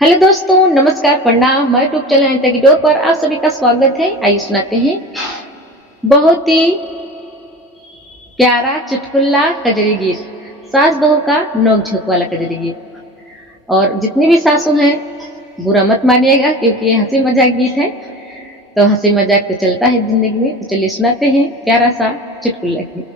Hello दोस्तों, नमस्कार, प्रणाम। हमारे यूट्यूब चैनल अनिता की डोर पर आप सभी का स्वागत है। आइए सुनाते हैं बहुत ही प्यारा चुटकुला कजरी गीत, सास बहू का नोक झोंक वाला कजरी गीत। और जितनी भी सासू हैं बुरा मत मानिएगा, क्योंकि ये हंसी मजाक गीत है। तो हंसी मजाक तो चलता है जिंदगी में। तो चलिए सुनाते हैं प्यारा सा चुटकुला गीत।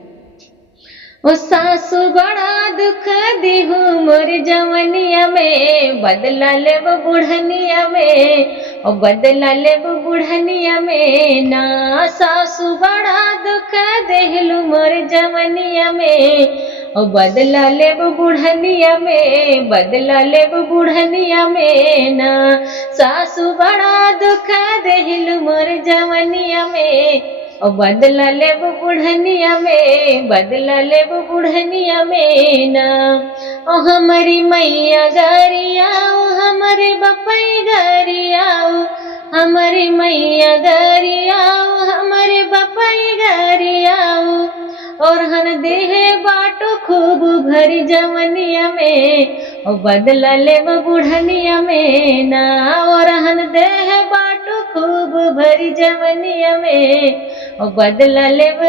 ओ सासु बड़ा दुख दिहू मोर जवनिया में, बदला लेब बुढ़निया में। ओ बदला लेब बुढ़निया में ना, सासु बड़ा दुख देहलू मोर जवनिया में। ओ बदला लेब बुढ़निया में, बदला लेब बुढ़निया में ना, सासु बड़ा दुख देहलू मोर जवनिया में। ओ बदला लेब बुढ़निया में, बदला लेब बुढ़निया में ना। ओ हमारी मैया गरियाओ, हमारे बपई गरियाओ, हमारी मैया गरियाओ, हमारे बपई गरियाओ। और हन देहे बाटो खूब भरी जवनिया में, ओ बदला लेब बुढ़निया में ना। और हन देहे बाटो खूब भरी जवनिया में, ओ बदला लेब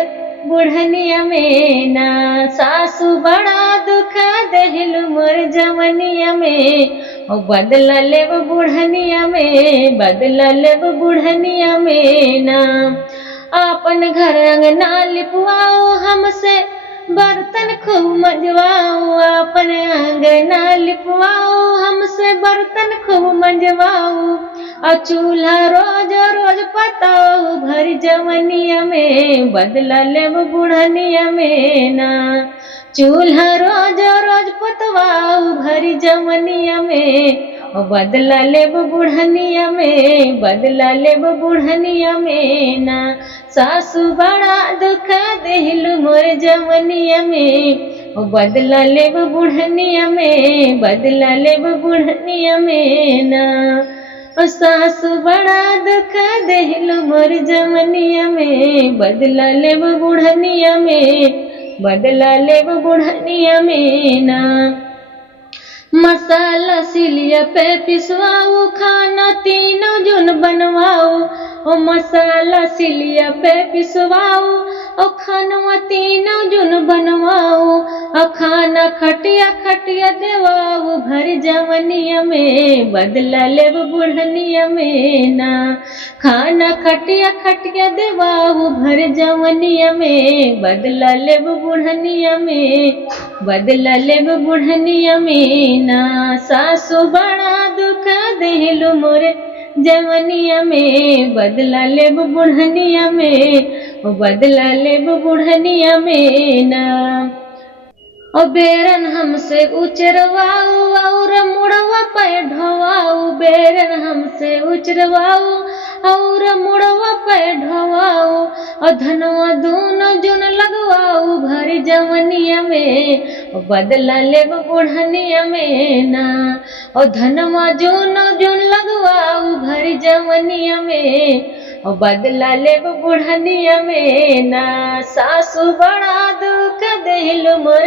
बुढ़निया में ना, सासू बड़ा दुख देहलू मोर जवनिया में। ओ बदला लेब बुढ़निया में, बदला लेब बुढ़निया में ना। अपन घर अंगना लिपवाओ, हमसे बर्तन खूब मंजवाओ। अपन अंगना लिपवाओ, हमसे बर्तन खूब मंजवाओ। और चूल्हा रोज रोज पताओ भरी जवनिया में, बदला लेब बुढ़निया में ना। चूल्हा रोज रोज पतवाओ भरी जवनिया में, ओ बदला लेब बुढ़निया में, बदला लेब बुढ़निया में ना। सासू बड़ा दुख देहलू मोर जवनिया में, ओ बदला लेब बुढ़निया में, बदला लेब बुढ़निया में ना। ओ सासू बड़ा दुख देहलू मोर जवनिया में, बदला लेब बुढ़निया में, बदला लेब बुढ़निया में ना। मसाला सिलिया पे पिसवाऊ, खाना तीनों जुन बनवाऊ। ओ मसाला सिलिया पे पिसवाऊ, ओ खाना तीनों जुन बनवाऊ। ओ खाना खटिया खटिया देवाऊ भर जवनिया में, बदला लेब बुढ़निया में ना। खाना खटिया खटिया देवाऊ भर जवनिया में, बदला लेब बुढ़निया में, बदला लेब बुढ़निया में ना। सासू बड़ा दुख देहलू मोर जवनिया में, बदला लेब बुढ़निया में, ओ बदला लेब बुढ़निया में ना। ओ बेरन हमसे उचरवाऊ, और मुड़वा पे ढोवाऊ। बेरन हमसे उचरवाऊ, और मुड़वा पे ढोवाऊ। और धनवा दोनों जुन लगवाऊ भरी जवनिया में, ओ बदला लेब बुढ़निया में ना। और धनवा दोनों जुन लगवाऊ भरी जवनिया में, ओ बदला लेब बुढ़निया में ना। सासू बड़ा दुख देहलू मोर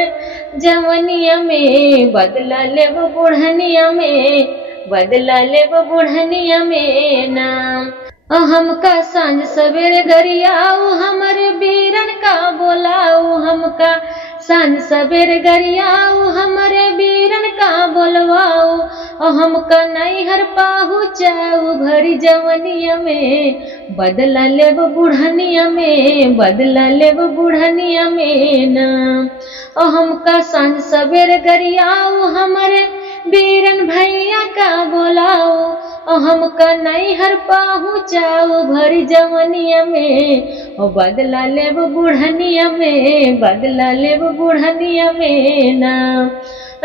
जवनिया में, बदला लेब बुढ़निया में, बदला लेब बुढ़निया में ना। हमका सांझ सवेरे गरियाऊ, हमारे बीरन का बोलाऊ। हमका सांझ सवेरे गरियाऊ, हमारे बीरन का बोलवाऊ। हमका नैहर पहुँचाऊ भरी जवनिया में, बदला लेब बुढ़निया में, बदला लेब बुढ़निया में ना। हमका सांझ सवेरे गरियाऊ, हमारे बीरन भैया का बोलाओ। हमका नैहर पहुँचाओ भरी जवनिया में, ओ बदला लेब बुढ़निया में, बदला लेब बुढ़निया में ना।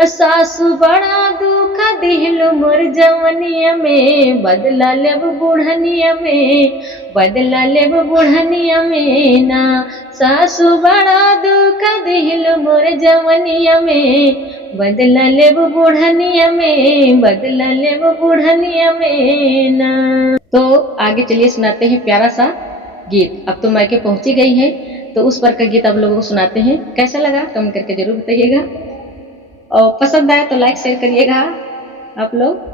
सासू बड़ा दुख देहलू मोर जवनिया में, बदला लेब बुढ़निया में, बदला लेब बुढ़निया में ना। सासू बड़ा दुख देहलू मोर जवनिया में, बदला लेब बुढ़निया में, बदला लेब बुढ़निया में ना। तो आगे चलिए सुनाते हैं प्यारा सा गीत। अब तो मायके पहुंची गई है, तो उस पर का गीत आप लोगों को सुनाते हैं। कैसा लगा कमेंट करके जरूर बताइएगा, और पसंद आया तो लाइक शेयर करिएगा आप लोग।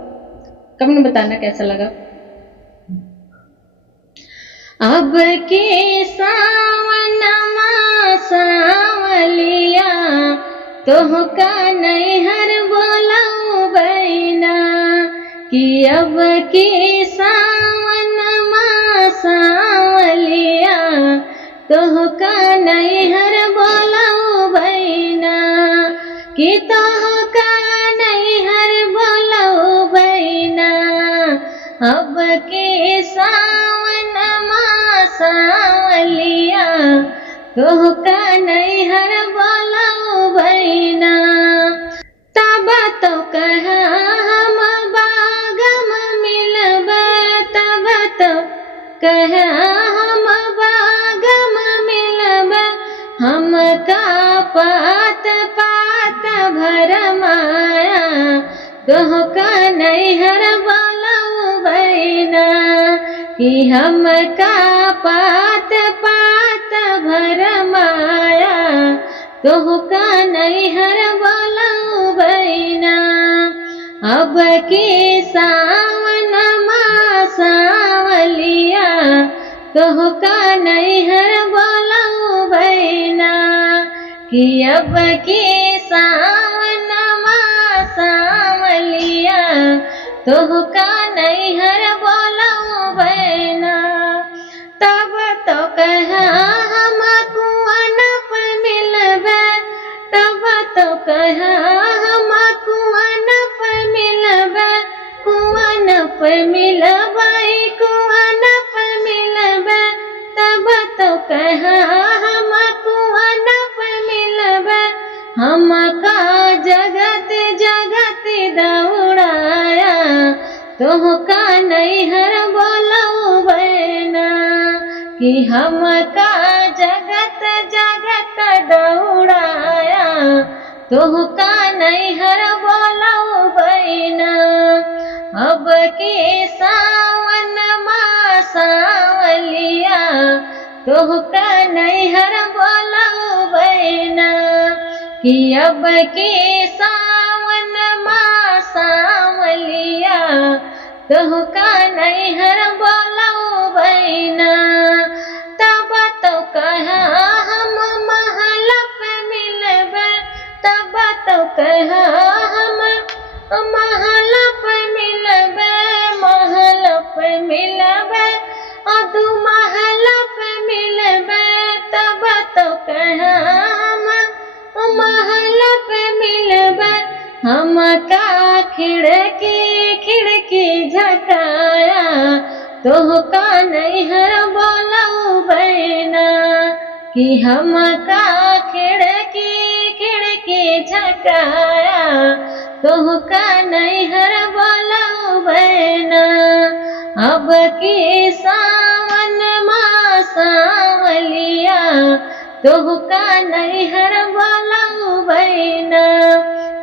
कमेंट में बताना कैसा लगा। अब के सावन सावलिया तोहका नैहर बोलाऊ बैना कि अब के सावन सावलिया तोहका नैहर बोलाऊ बैना कि तोहका नैहर बोलाऊ बैना अब के सावन सावलिया तोहका नैहर बोलाऊ बैना तब तो कहा हम बागम मिलब तब तो कहा हम बागम मिलब हमका पात पात भरमाया तोहका नैहर बोलाऊ बैना कि हमका पात पात भरमाया तोहका नैहर बोलाऊ बैना अब के सावन सावलिया तोहका नैहर बोलाऊ बैना कि अब के सावन सावलिया तोहका नैहर बोलाऊ बैना तब तो कहा हम कुआन पर मिलबे तब तो कहा हम कुआन पर मिलबे कुआन पर मिलबे कुआन पर मिलबे तब तो कहा हम कुआन पर मिलबे हमका जगत जगत दौड़ाया तोहका नैहर बोलाऊ बैना कि हमका जगत जगत दौड़ाया तोहका नैहर बोलाऊ बैना अब के सावन सावलिया तोहका नैहर बोलाऊ बैना कि अब के सावन सावलिया तोहका नैहर बोलाऊ बैना तब तो कहा हम महल पे मिलबे तब तो कहा हम महल पे मिलबे महल पे मिलबे अदू महल पे मिलबे तब तो कहा हम महल पे मिलबे हमका खिड़की खिड़की झकाया तोहका नैहर बोलाऊ बैना कि हमका खिड़की खिड़की झकाया तोहका नैहर बोलाऊ बैना अब के सावन सावलिया तोहका नैहर बोलाऊ बैना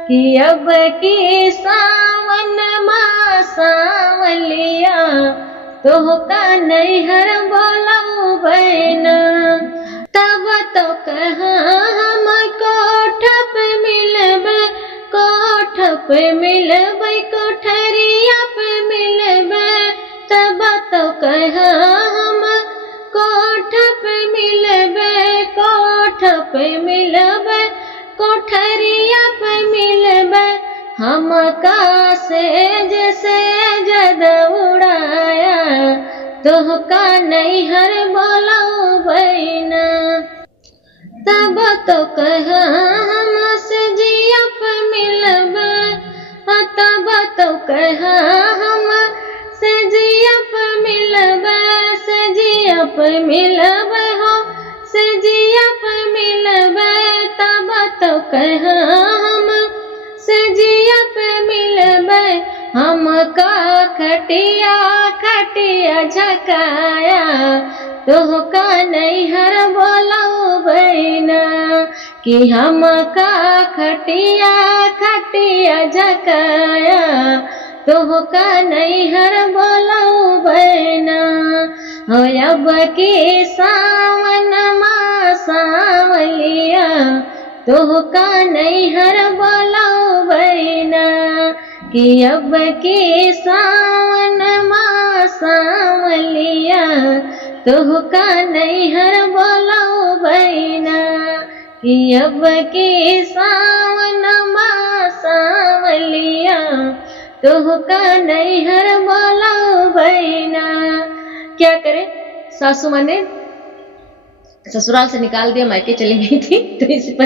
कि अब के सावन सावलिया तोहका नैहर बोलाऊ बैना तब तो कहा हम कोठ पे मिलबे कोठ पे मिलबे कोठरिया पे मिलबे तब तो कहा हम कोठ पे मिलबे कोठ पे मिलबे कोठरिया पे मिलबे हमका सेज सेज दौड़ाया तोहका नैहर बोलाऊ बैना तब तो कहा हम सेजिया पे मिलबे तब तो कहा हम सेजिया पे मिलबे सेजिया पे मिलबे हो सेजिया पे मिलबे तब तो कहा हम सेजिया पे मिलबे हमका खटिया खटिया झकाया तोहका नैहर बोलाऊ बैना कि हमका खटिया खटिया झकाया तोहका नैहर बोलाऊ बैना हो अब के सावन सावलिया तोहका नैहर बोलाऊ बैना कि अब के सावन माँ सांवलिया तुहका नैहर बोलाओ बहिना कि अब के सावन माँ सांवलिया तुहका नैहर बोलाओ बहिना। क्या करे, सासू माँ ने ससुराल से निकाल दिया, मायके चली गई थी, तो इस पर